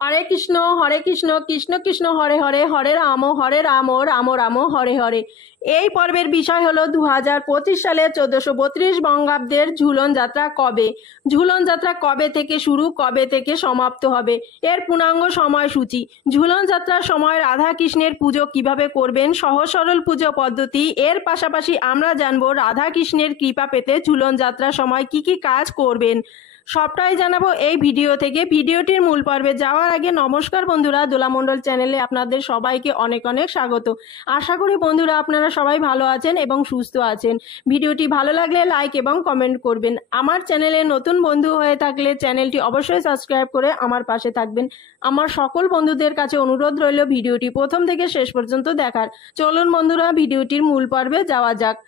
হরে কৃষ্ণ কৃষ্ণ কৃষ্ণ হরে হরে হরে রাম রাম রাম হরে হরে। এই পর্বের বিষয় হলো 2025 সালে 1432 বঙ্গাব্দের ঝুলন যাত্রা কবে। ঝুলন যাত্রা কবে থেকে শুরু, কবে থেকে সমাপ্ত হবে, এর পূর্ণাঙ্গ সময়সূচি। ঝুলন যাত্রার সময় রাধা কৃষ্ণের পুজো কিভাবে করবেন, সহজ সরল পুজো পদ্ধতি। এর পাশাপাশি আমরা জানবো রাধা কৃষ্ণের কৃপা পেতে ঝুলন যাত্রার সময় কি কি কাজ করবেন, সবটাই জানাবো এই ভিডিও থেকে। ভিডিওটির মূল পর্বে যাওয়ার আগে নমস্কার বন্ধুরা, দোলামণ্ডল চ্যানেলে আপনাদের সবাইকে অনেক অনেক স্বাগত। আশা করি বন্ধুরা আপনারা সবাই ভালো আছেন এবং সুস্থ আছেন। ভিডিওটি ভালো লাগলে লাইক এবং কমেন্ট করবেন। আমার চ্যানেলে নতুন বন্ধু হয়ে থাকলে চ্যানেলটি অবশ্যই সাবস্ক্রাইব করে আমার পাশে থাকবেন। আমার সকল বন্ধুদের কাছে অনুরোধ রইল ভিডিওটি প্রথম থেকে শেষ পর্যন্ত দেখার। চলুন বন্ধুরা ভিডিওটির মূল পর্বে যাওয়া যাক।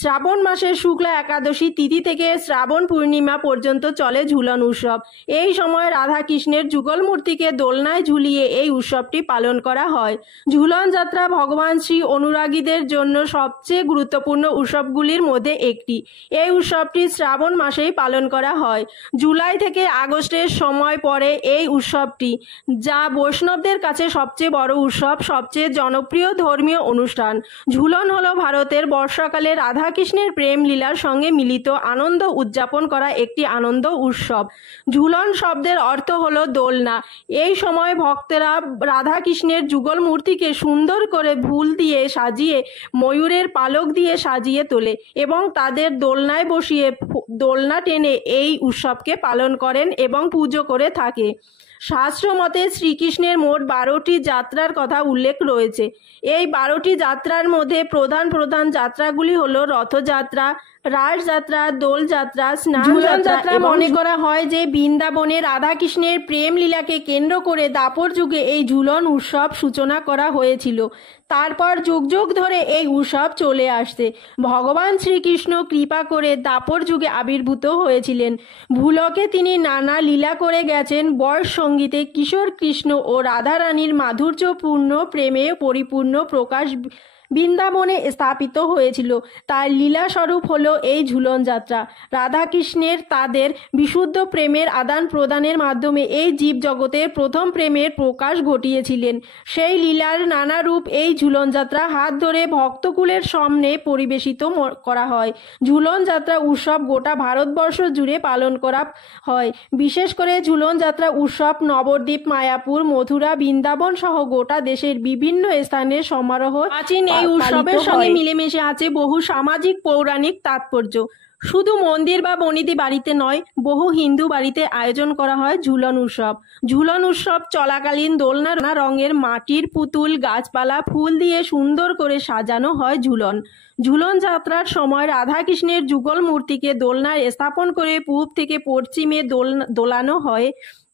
শ্রাবণ মাসের শুক্লা একাদশী তিথি থেকে শ্রাবণ পূর্ণিমা পর্যন্ত চলে ঝুলন উৎসব। এই সময় রাধা কৃষ্ণের যুগল মূর্তিকে দোলনায় ঝুলিয়ে এই উৎসবটি পালন করা হয়। ঝুলন যাত্রা ভগবান শ্রী অনুরাগীদের জন্য সবচেয়ে গুরুত্বপূর্ণ উৎসবগুলির মধ্যে একটি। এই উৎসবটি শ্রাবণ মাসেই পালন করা হয়। জুলাই থেকে আগস্টের সময় পরে এই উৎসবটি, যা বৈষ্ণবদের কাছে সবচেয়ে বড় উৎসব, সবচেয়ে জনপ্রিয় ধর্মীয় অনুষ্ঠান। ঝুলন হলো ভারতের বর্ষাকালে রাধা কৃষ্ণের প্রেম লীলার সঙ্গে মিলিত আনন্দ উদযাপন করা একটি আনন্দ উৎসব। ঝুলন শব্দের অর্থ হলো দোলনা। এই সময় ভক্তেরা রাধা কৃষ্ণের যুগল মূর্তিকে সুন্দর করে ফুল দিয়ে সাজিয়ে, ময়ূরের পালক দিয়ে সাজিয়ে তোলে এবং তাদের দোলনায় বসিয়ে দোলনা টেনে এই উৎসবকে পালন করেন এবং পুজো করে থাকে। শাস্ত্র মতে শ্রীকৃষ্ণের মোট 12টি যাত্রার কথা উল্লেখ রয়েছে। এই 12টি যাত্রার মধ্যে প্রধান প্রধান যাত্রাগুলি হলো রথযাত্রা, রাসযাত্রা, দোলযাত্রা, স্নান যাত্রা। মনে করা হয় যে বৃন্দাবনে রাধাকৃষ্ণের প্রেম লীলাকে কেন্দ্র করে দাপর যুগে এই ঝুলন উৎসব সূচনা করা হয়েছিল। তারপর যুগ যুগ ধরে এই উৎসব চলে আসছে। ভগবান শ্রীকৃষ্ণ কৃপা করে দাপর যুগে আবির্ভূত হয়েছিলেন। ভূলোকে তিনি নানা লীলা করে গেছেন। বয়স সঙ্গীতে কিশোর কৃষ্ণ ও রাধারানীর মাধুর্যপূর্ণ প্রেমে পরিপূর্ণ প্রকাশ বৃন্দাবনে স্থাপিত হয়েছিল। তার লীলা স্বরূপ হলো এই ঝুলন যাত্রা। রাধাকৃষ্ণের তাদের বিশুদ্ধ প্রেমের আদান প্রদানের মাধ্যমে এই জীব জগতের প্রথম প্রেমের প্রকাশ ঘটিয়েছিলেন। সেই লীলার নানা রূপ এই ঝুলন যাত্রা হাত ধরে ভক্তকুলের সামনে পরিবেশিত করা হয়। ঝুলন যাত্রা উৎসব গোটা ভারতবর্ষ জুড়ে পালন করা হয়। বিশেষ করে ঝুলন যাত্রা উৎসব নবদ্বীপ, মায়াপুর, মথুরা, বৃন্দাবন সহ গোটা দেশের বিভিন্ন স্থানে সমারোহ প্রাচীন এই উৎসবের সঙ্গে মিলেমিশে আছে বহু সামাজিক পৌরাণিক তাৎপর্য। শুধু মন্দির বা বনিদি বাড়িতে নয়, বহু হিন্দু বাড়িতে আয়োজন করা হয় ঝুলন উৎসব। ঝুলন উৎসব চলাকালীন দোলনা রঙের মাটির পুতুল, গাছপালা, ফুল দিয়ে সুন্দর করে সাজানো হয় ঝুলন। ঝুলন যাত্রার সময় রাধাকৃষ্ণের যুগল মূর্তিকে দোলনায় স্থাপন করে পূব থেকে পশ্চিমে দোলানো হয়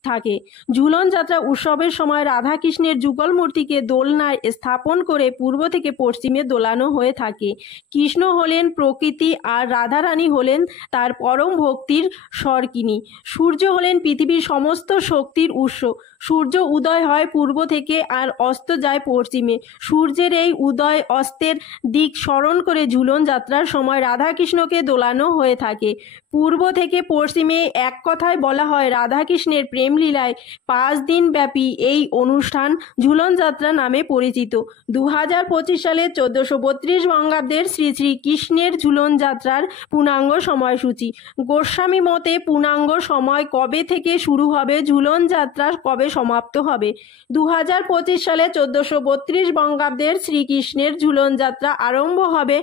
থাকে। ঝুলন যাত্রা উৎসবের সময় রাধাকৃষ্ণের যুগল মূর্তিকে দোলনায় স্থাপন করে পূর্ব থেকে পশ্চিমে দোলানো হয়ে থাকে। কৃষ্ণ হলেন প্রকৃতি আর রাধারানী হলেন তার পরম ভক্তির স্বর্গিনী। সূর্য হলেন পৃথিবীর সমস্ত শক্তির উৎস। সূর্য উদয় হয় পূর্ব থেকে আর অস্ত যায় পশ্চিমে। সূর্যের এই উদয় অস্তের দিক স্মরণ করে ঝুলন যাত্রার সময় রাধাকৃষ্ণকে দোলানো হয়ে থাকে। পূর্ব থেকে পশ্চিমে এক কথায় বলা হয় রাধাকৃষ্ণের প্রেম লীলায় 5 দিন ব্যাপী এই অনুষ্ঠান ঝুলন যাত্রা নামে পরিচিত। 2025 সালে 1432 বঙ্গাব্দের শ্রী শ্রী কৃষ্ণের ঝুলন যাত্রার পূর্ণাঙ্গ সময়সূচি। গোস্বামী মতে পূর্ণাঙ্গ সময় কবে থেকে শুরু হবে, ঝুলন যাত্রা কবে সমাপ্ত হবে। 2025 সালে 1432 বঙ্গাব্দের শ্রীকৃষ্ণের ঝুলন যাত্রা আরম্ভ হবে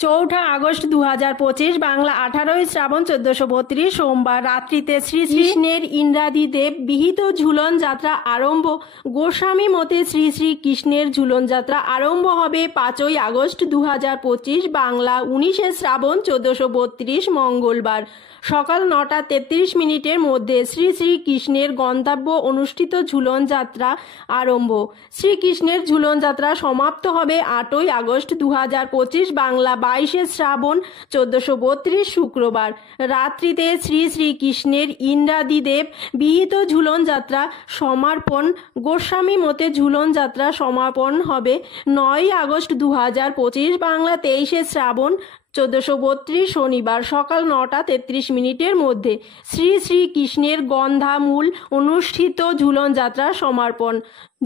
4 আগস্ট 2025, বাংলা 18 শ্রাবণ 1432 সোমবার রাত্রিতে শ্রীকৃষ্ণের ইন্দ্রাদিদেব বিহিত ঝুলন যাত্রা আরম্ভ। গোস্বামী মতে শ্রী শ্রী কৃষ্ণের ঝুলন যাত্রা আরম্ভ হবে 5 আগস্ট 2025, বাংলা 19 শ্রাবণ 1432 মঙ্গলবার সকাল 9:33 মধ্যে শ্রী শ্রী কৃষ্ণের গন্তব্য অনুষ্ঠিত ঝুলন যাত্রা আরম্ভ। শ্রীকৃষ্ণের ঝুলন যাত্রা সমাপ্ত হবে 8 আগস্ট 2025, বাংলা 22 শ্রাবণ 1432 শুক্রবার রাত্রিতে শ্রী শ্রী কৃষ্ণের ইন্দ্রাদিদেব বিহিত ঝুলন যাত্রা সমাপন। গোস্বামী মতে ঝুলন যাত্রা সমাপন হবে 9 আগস্ট 2025, বাংলা 23 শ্রাবণ 1432 শনিবার সকাল 9:33 মধ্যে শ্রী শ্রী কৃষ্ণের গন্ধামূল অনুষ্ঠিত ঝুলন যাত্রার সমাপন।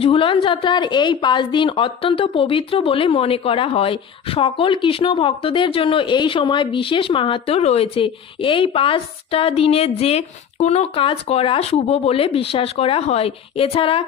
ঝুলন যাত্রার এই 5 দিন অত্যন্ত পবিত্র বলে মনে করা হয়। সকল কৃষ্ণ ভক্তদের জন্য এই সময় বিশেষ মাহাত্ম্য রয়েছে। এই 5টা দিনে যে কোনো কাজ করা শুভ বলে বিশ্বাস করা হয়। এছাড়া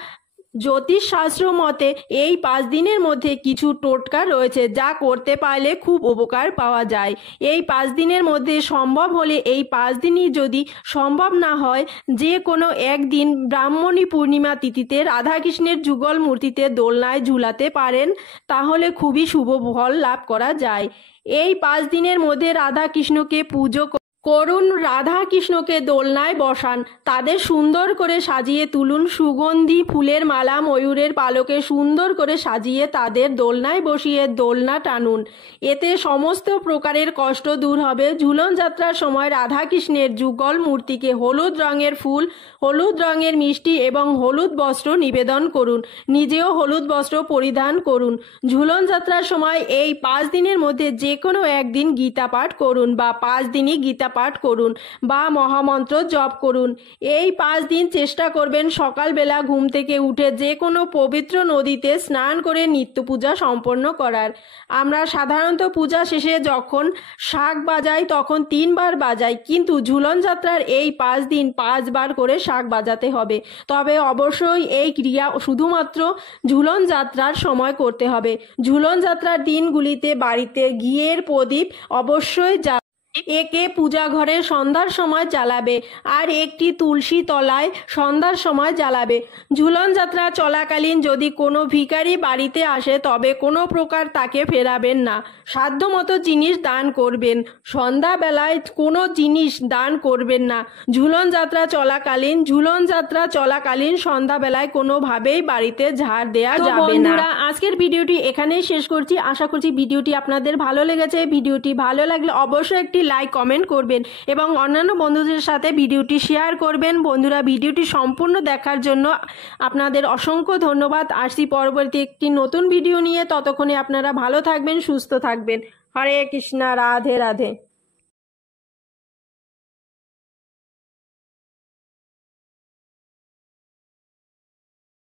জ্যোতিষশাস্ত্র মতে এই 5 দিনের মধ্যে কিছু টোটকা রয়েছে যা করতে পারলে খুব উপকার পাওয়া যায়। এই 5 দিনের মধ্যে সম্ভব হলে এই 5 দিনই যদি সম্ভব না হয় যে কোনো একদিন ব্রাহ্মণী পূর্ণিমা তিথিতে রাধাকৃষ্ণের যুগল মূর্তিতে দোলনায় ঝুলাতে পারেন, তাহলে খুবই শুভ ফল লাভ করা যায়। এই 5 দিনের মধ্যে রাধাকৃষ্ণকে পুজো করুন, রাধা কৃষ্ণকে দোলনায় বসান, তাদের সুন্দর করে সাজিয়ে তুলুন, সুগন্ধি ফুলের মালা ময়ূরের পালকে সুন্দর করে সাজিয়ে তাদের দোলনায় বসিয়ে দোলনা টানুন। এতে সমস্ত প্রকারের কষ্ট দূর হবে। ঝুলন যাত্রার সময় রাধা কৃষ্ণের যুগল মূর্তিকে হলুদ রঙের ফুল, হলুদ রঙের মিষ্টি এবং হলুদ বস্ত্র নিবেদন করুন। নিজেও হলুদ বস্ত্র পরিধান করুন। ঝুলন যাত্রার সময় এই 5 দিনের মধ্যে যে কোনো একদিন গীতা পাঠ করুন বা 5 দিনই গীতা পাঠ করুন বা মহামন্ত্র জপ করুন। এই 5 দিন চেষ্টা করবেন সকালবেলা ঘুম থেকে উঠে যে কোনো পবিত্র নদীতে স্নান করে নিত্য পূজা সম্পন্ন করার। আমরা সাধারণত পূজা শেষে যখন শাঁখ বাজাই তখন 3 বার বাজাই, কিন্তু ঝুলন যাত্রার এই 5 দিন 5 বার করে শাঁখ বাজাতে হবে। তবে অবশ্যই এই ক্রিয়া শুধুমাত্র ঝুলন যাত্রার সময় করতে হবে। ঝুলন যাত্রার দিনগুলিতে বাড়িতে ঘিয়ের প্রদীপ অবশ্যই একে পূজা ঘরে সন্ধ্যার সময় জ্বালাবে আর একটি তুলসী তলায় সন্ধ্যার সময় জ্বালাবে। ঝুলন যাত্রা চলাকালীন যদি কোনো ভিখারি বাড়িতে আসে তবে কোনো প্রকার তাকে ফেরাবেন না। সাধ্যমতো জিনিস দান করবেন। সন্ধ্যাবেলায় কোনো জিনিস দান করবেন না। ঝুলন যাত্রা চলাকালীন সন্ধ্যাবেলায় কোনোভাবেই বাড়িতে ঝাড় দেওয়া যাবে না। আজকের ভিডিওটি এখানেই শেষ করছি। আশা করছি ভিডিওটি আপনাদের ভালো লেগেছে। ভিডিওটি ভালো লাগলে অবশ্যই একটি লাইক কমেন্ট করবেন এবং অন্যান্য বন্ধুদের সাথে ভিডিওটি শেয়ার করবেন। বন্ধুরা, ভিডিওটি সম্পূর্ণ দেখার জন্য আপনাদের অসংখ্য ধন্যবাদ। আসছি পরবর্তী একটি নতুন ভিডিও নিয়ে। ততক্ষণে আপনারা ভালো থাকবেন, সুস্থ থাকবেন। হরে কৃষ্ণা, রাধে রাধে।